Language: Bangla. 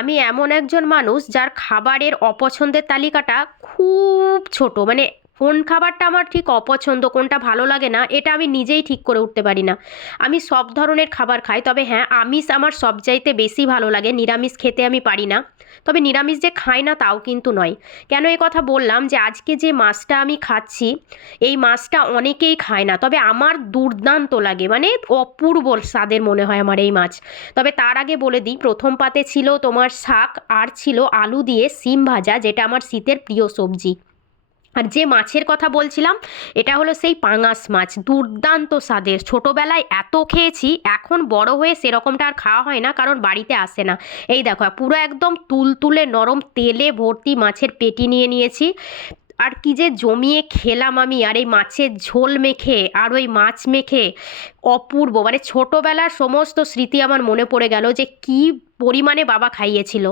আমি এমন একজন মানুষ যার খাবারের অপছন্দের তালিকাটা খুব ছোট, মানে কোন খাবারটা আমার ঠিক অপছন্দ, কোনটা ভালো লাগে না, এটা আমি নিজেই ঠিক করে উঠতে পারি না। আমি সব ধরনের খাবার খাই, তবে হ্যাঁ, আমিষ আমার সবচাইতে বেশি ভালো লাগে, নিরামিষ খেতে আমি পারি না। তবে নিরামিষ যে খাই না তাও কিন্তু নয়। কেন এই কথা বললাম, যে আজকে যে মাছটা আমি খাচ্ছি, এই মাছটা অনেকেই খায় না, তবে আমার দুর্দান্ত লাগে, মানে অপূর্ব স্বাদের মনে হয় আমার এই মাছ। তবে তার আগে বলে দিই, প্রথম পাতে ছিল তোমার শাক, আর ছিল আলু দিয়ে সিম ভাজা, যেটা আমার শীতের প্রিয় সবজি। আর যে মাছের কথা বলছিলাম, এটা হলো সেই পাঙাশ মাছ, দুর্দান্ত স্বাদের। ছোটোবেলায় এত খেয়েছি, এখন বড় হয়ে সেরকমটা আর খাওয়া হয় না, কারণ বাড়িতে আসে না। এই দেখো, পুরো একদম তুলতুলে নরম তেলে ভর্তি মাছের পেটি নিয়ে নিয়েছি। আর কি যে জমিয়ে খেলাম আমি, আর এই মাছের ঝোল মেখে আর ওই মাছ মেখে, অপূর্ব, মানে ছোটোবেলার সমস্ত স্মৃতি আমার মনে পড়ে গেল যে কি পরিমাণে বাবা খাইয়েছিল।